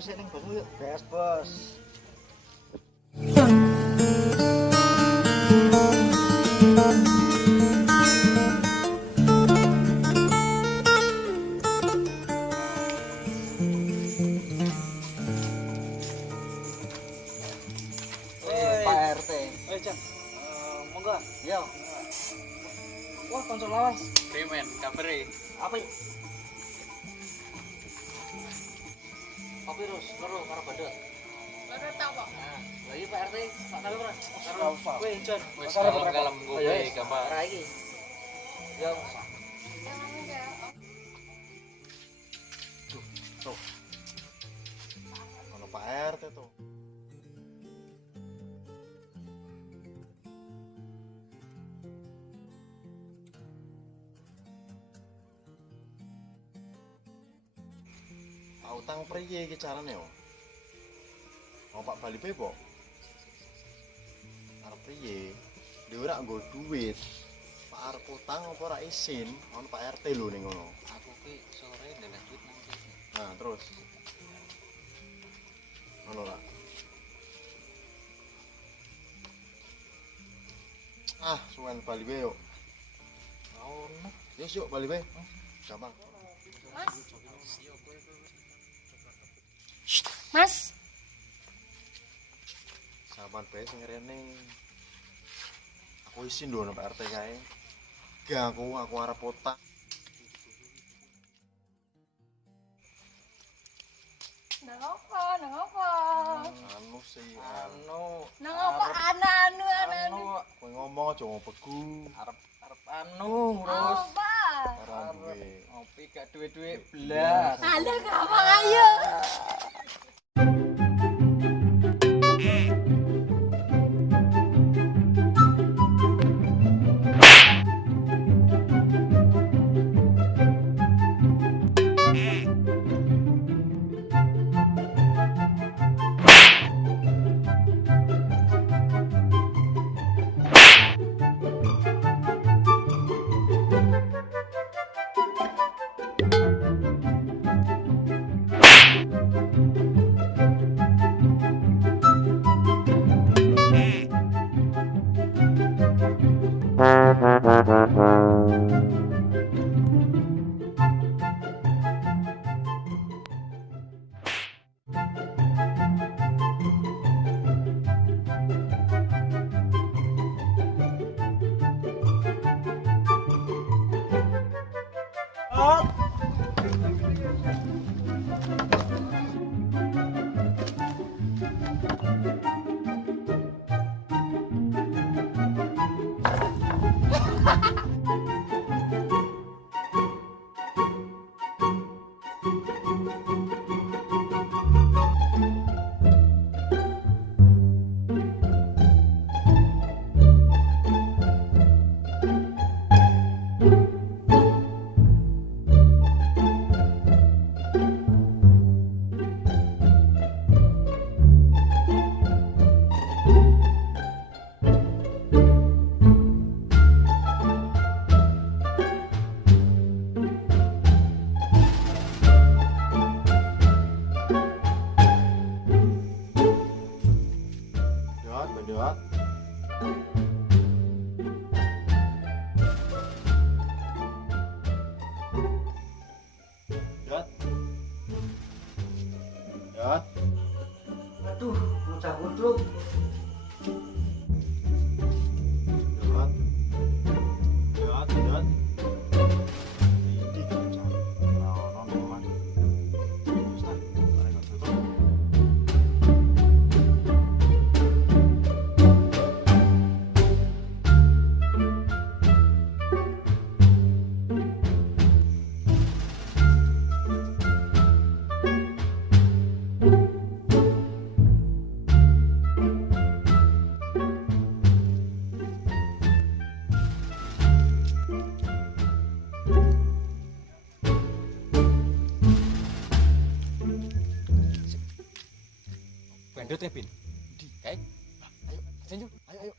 sih ning bosmu yuk. Bes, Bos. Pak RT. Cak. Monggo. Yo. Wah, konco lawas. Primen, kabare. Apa iki? Kopi terus, loro karo badut. Loro tak kok. Nah, lha iki Pak RT, tak tahu ora? Karo Apa? kowe Jon. Wis kalem kowe gambar. Ora iki. Yo. Tuh. Kalau Pak RT tuh. Utang priye iki carane yo? Oh Pak Bali pe po. Arep priye? Dia ora nggo duit. Pak arep utang apa ora isin? Ono Pak RT lho ning ngono. Aku ki sore ndelok duit nang kene. Nah, terus. Ono ora? Ah, suwen Bali pe yo. Ono. Yes yuk Bali pe. Gampang. Mas, Saman bae sing rene. Aku isin lho nang Pak RT kae. Gak aku arep utang. nang apa? Anu sih, Nang apa anu? kowe ngomong aja ngomong begu. Arep anu terus. Apa? Ora duwe. Ngopi gak duwe-duwe blas. Ada gampang ayo. Jot. Jot. Jot. Aduh, bocah goblok. Jot. Jot. Ini bocah. Ora ono nomor. Ustaz, bareng ngono. Bandut ya, Bin? Kae. Ayo, senju. Ayo.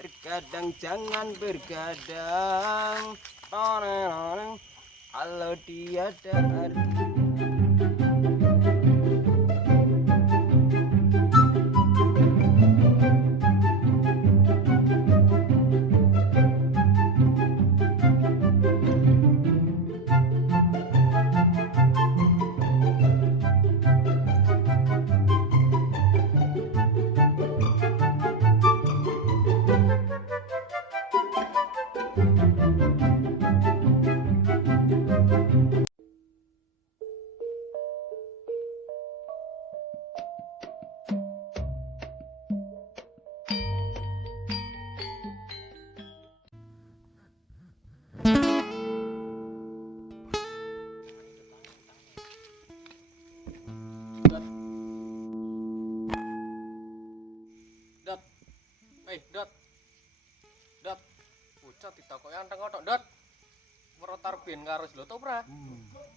Bergadang jangan bergadang. Kalau tiada arti. Dot. Bocah ditakoki anteng otok, Dot. Merotar ben karo lho to ora?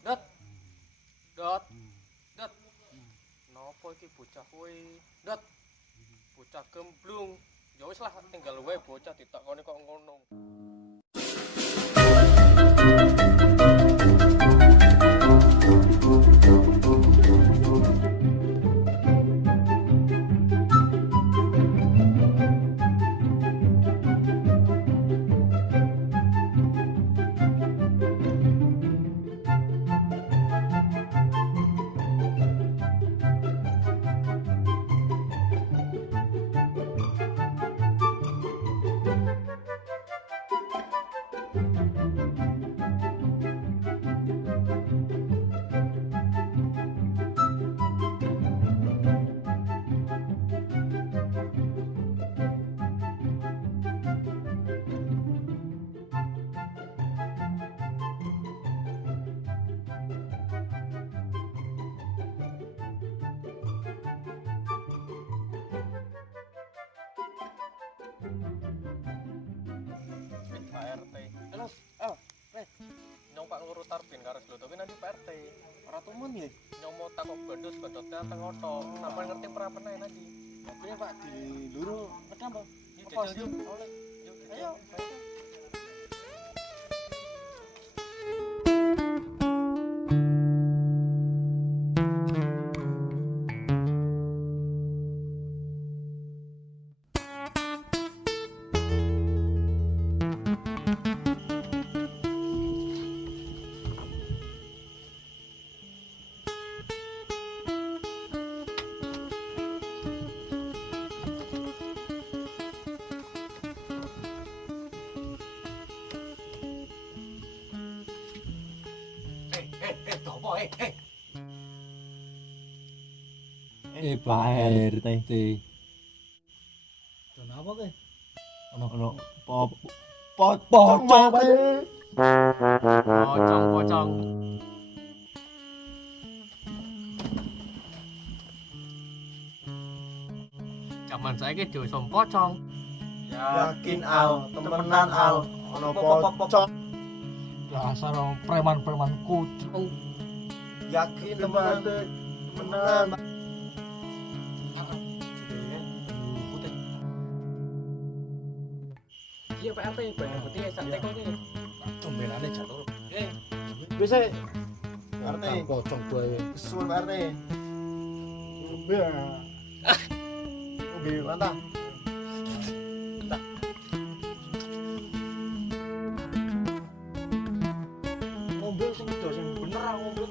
Dot. Dot. Napa iki bocah kowe? Dot. Bocah gemblung. Ya wis lah tinggal wae bocah ditakoni kok ngono. RT. Terus, nyong Pak ngurutar bin karo sloto ki nanti Pak RT. Ora tumen ya. Nyong mau takok bandus bandotnya teng oto. Sampeyan ngerti prapenae nanti. Mobilnya Pak di luru pedam, Pak. Apa yuk? Ayo. Pak RT. Kenapa ke? Ono pocong. Pocong. Zaman saiki dhewe som pocong. Yakin Al, temenan Al. Ono pocong. Dasar preman-preman kucing. Yakin temenan. Iya Pak RT, banyak putih sak teko iki. Cembenane jalur. Bisa RT. Pocong bae. Kesul Pak RT. Oke, mantap. Mobil sing bener mobil